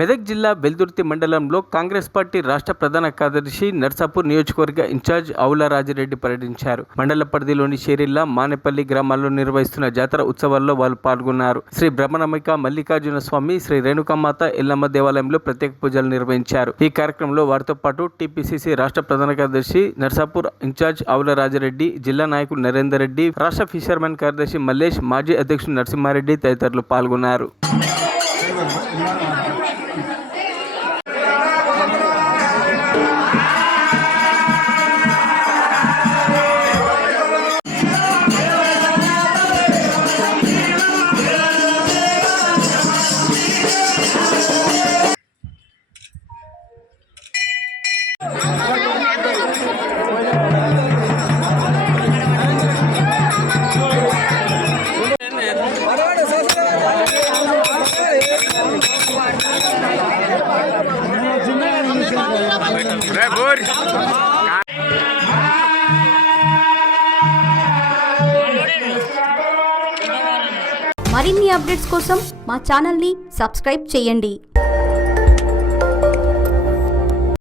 మెదక్ జిల్లా వెల్దుర్తి మండలంలో కాంగ్రెస్ పార్టీ రాష్ట్ర ప్రధాన కార్యదర్శి నర్సాపూర్ నియోజకవర్గ ఇన్ఛార్జ్ ఆవుల రాజిరెడ్డి పర్యటించారు. మండల పరిధిలోని షేరిల్లా, మానేపల్లి గ్రామాల్లో నిర్వహిస్తున్న జాతర ఉత్సవాల్లో వారు పాల్గొన్నారు. శ్రీ బ్రహ్మనమిక మల్లికార్జున స్వామి, శ్రీ రేణుకమాత ఎల్లమ్మ దేవాలయంలో ప్రత్యేక పూజలు నిర్వహించారు. ఈ కార్యక్రమంలో వారితో పాటు టీపీసీసీ రాష్ట్ర ప్రధాన కార్యదర్శి నర్సాపూర్ ఇన్ఛార్జ్ ఆవుల రాజిరెడ్డి, జిల్లా నాయకుడు నరేందర్ రెడ్డి, రాష్ట్ర ఫిషర్మెన్ కార్యదర్శి మల్లేష్, మాజీ అధ్యక్షుడు నరసింహారెడ్డి తదితరులు పాల్గొన్నారు. మరిన్ని అప్డేట్స్ కోసం మా ఛానల్ని సబ్స్క్రైబ్ చేయండి.